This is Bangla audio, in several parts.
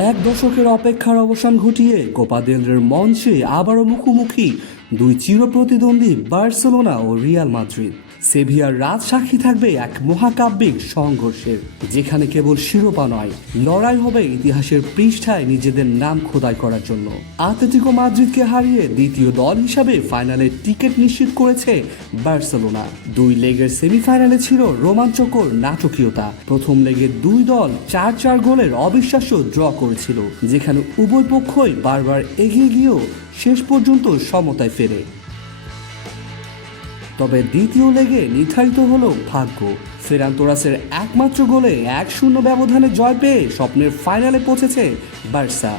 এক দশকের অপেক্ষার অবসান ঘটিয়ে কোপা দেল রের মঞ্চে আবারও মুখোমুখি দুই চিরপ্রতিদ্বন্দ্বী বার্সেলোনা ও রিয়াল মাদ্রিদ। সেভিয়ার রাত সাক্ষী থাকবে এক মহাকাব্যিক সংঘর্ষের, যেখানে কেবল শিরোপা নয়, লড়াই হবে ইতিহাসের পৃষ্ঠায় নিজেদের নাম খোদাই করার জন্য। আতলেতিকো মাদ্রিদকে হারিয়ে দ্বিতীয় দল হিসাবে ফাইনালের টিকিট নিশ্চিত করেছে বার্সেলোনা। দুই লেগের সেমিফাইনালে ছিল রোমাঞ্চকর নাটকীয়তা। প্রথম লেগে দুই দল 4-4 গোলের অবিশ্বাস্য ড্র করেছিল, যেখানে উভয় পক্ষই বারবার এগিয়ে গিয়েও শেষ পর্যন্ত সমতায় ফেরে। তবে দ্বিতীয় লেগে নির্ধারিত হলো ভাগ্য। ফেরান তোরাসের একমাত্র গোলে 1-0 ব্যবধানে জয় পেয়ে স্বপ্নের ফাইনালে পৌঁছেছে বার্সা।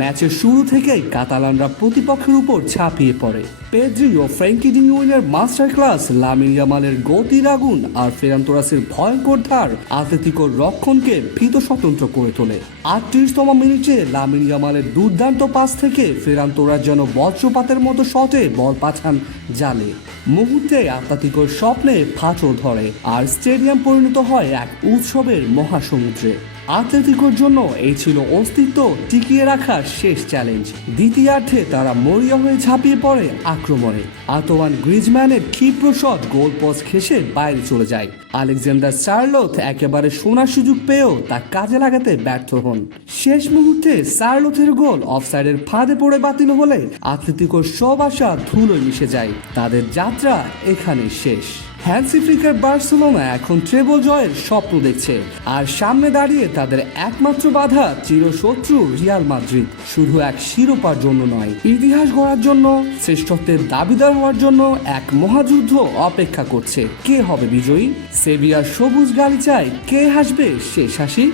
ম্যাচের শুরু থেকেই কাতালানরা প্রতিপক্ষের উপর ঝাঁপিয়ে পড়ে। পেদ্রি ও ফ্র্যাঙ্কি ডি ইয়ংয়ের মাস্টার ক্লাস, লামিন ইয়ামালের গতির আগুন আর ফেরান তোরাসের ভয়ঙ্কর ধার আতলেতিকোর রক্ষণকে ভীত স্বতন্ত্র করে তোলে। 38তম মিনিটে লামিন ইয়ামালের দুর্দান্ত পাস থেকে ফেরান তোরাস যেন বজ্রপাতের মতো শটে বল পাঠান জালে। মুহূর্তে আতলেতিকোর স্বপ্নে ফাটল ধরে আর স্টেডিয়াম পরিণত হয় এক উৎসবের মহাসমুদ্রে। আতলেতিকোর জন্য এই ছিল অস্তিত্ব টিকিয়ে রাখার শেষ চ্যালেঞ্জ। দ্বিতীয়ার্ধে তারা মরিয়া হয়ে ঝাঁপিয়ে পড়ে আক্রমণে। আন্তোয়ান গ্রিজম্যানের ক্ষিপ্র শট গোল পোস্ট ঘেঁষে বাইরে চলে যায়। আলেকজান্ডার সার্লথ একেবারে সোনার সুযোগ পেয়েও তা কাজে লাগাতে ব্যর্থ হন। শেষ মুহূর্তে সার্লথের গোল অফসাইডের ফাঁদে পড়ে বাতিল হলে আতলেতিকোর সব আশা ধুলোয় মিশে যায়। তাদের যাত্রা এখানে শেষ। হ্যান্সি ফ্লিকের বার্সেলোনা এখন ট্রেবল জয়ের স্বপ্ন দেখছে, আর সামনে দাঁড়িয়ে তাদের একমাত্র বাধা চিরশত্রু রিয়াল মাদ্রিদ। শুধু এক শিরোপার জন্য নয়, ইতিহাস গড়ার জন্য, শ্রেষ্ঠত্বের দাবিদার হওয়ার জন্য এক মহাযুদ্ধ অপেক্ষা করছে। কে হবে বিজয়ী? সেভিয়ার সবুজ গালিচায় কে হাসবে শেষ হাসি?